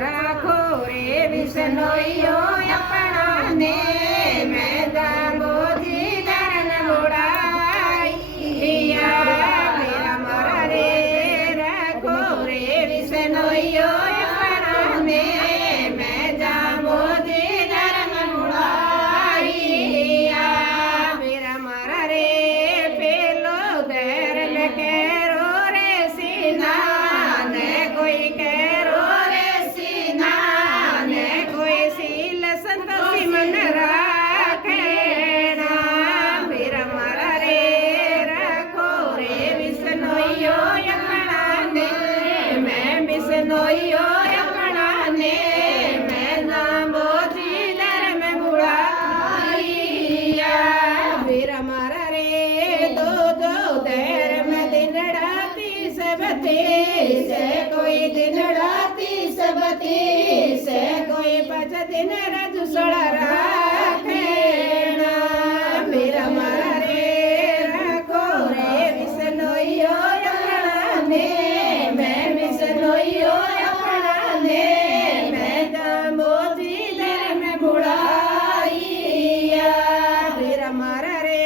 રાખો રે વિસનોઈઓ આપણાને મેં જાંબોજી ધરણ બોડાઈયા મેરા મારા રે રાખો રે વિસનોઈઓ આપણાને મેં જાંબોજી ધરણ બોડાઈયા મેરા મારા રે પેલો ધર્મ કેરો રે સીના ને કોઈ કેરો રે સીના ને કોઈ શીલ સંતોષી મન રાખે ના મેરા મારા રે રાખો રે વિસનોઈઓ આપણાને મેં વિસનોઈઓ આપણાને મેં જાંબોજી ધર્મ બોડાઈયા મેરા મારા રે દો ધર્મ દિનડાતી सबती से कोई दिनडाती सबती से कोई पच दिन रजुसड़ा राखे ना मेरा मारा रे રાખો રે વિસનોઈઓ આપણાને મેં વિસનોઈઓ આપણાને મેં જાંબોજી ધર્મ બોડાઈયા મેરા મારા રે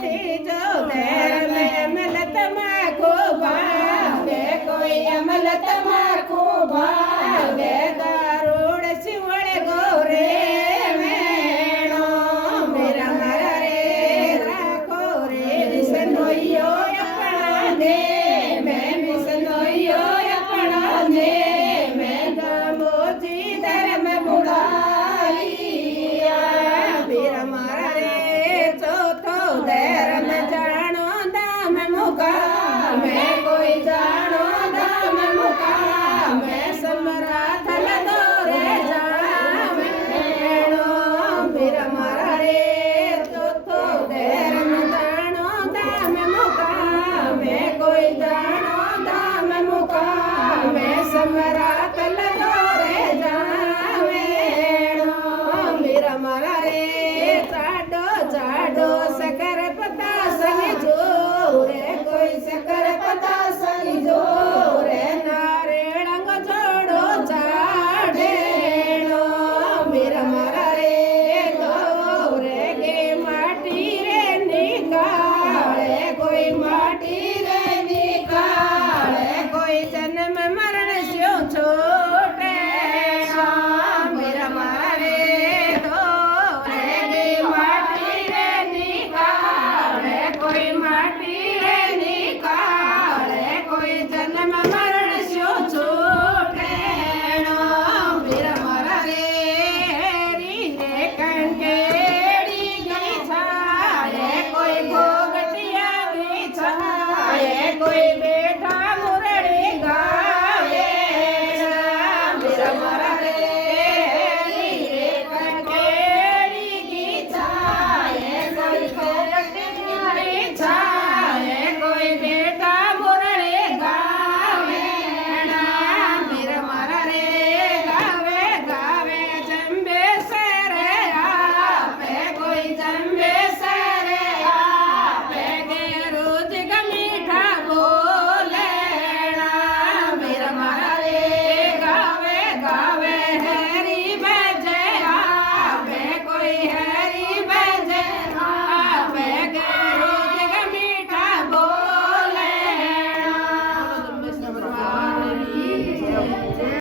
ત્રીજો ધર્મ અમલ તમાકુ ભાવે કોઈ અમલ તમાકુ ભાવે દારૂડ શિવળ ગોરે મેણો મેરા મારા રે રાખો રે વિસનોઈઓ આપણાને મેં વિસનોઈઓ આપણાને મેં જાંબોજી ધર્મ બોડાઈયા મેરા મારા રે ચોથો ધર્મ જાણો દામ મુકા મેં કોઈ જાણો દામ મુકા મેં સમરાથલ દોરે જામેણો મેરા મારા રે ચોથો ધર્મ જાણો દામ મુકા મેં કોઈ જાણો દામ મુકા મેં સમરા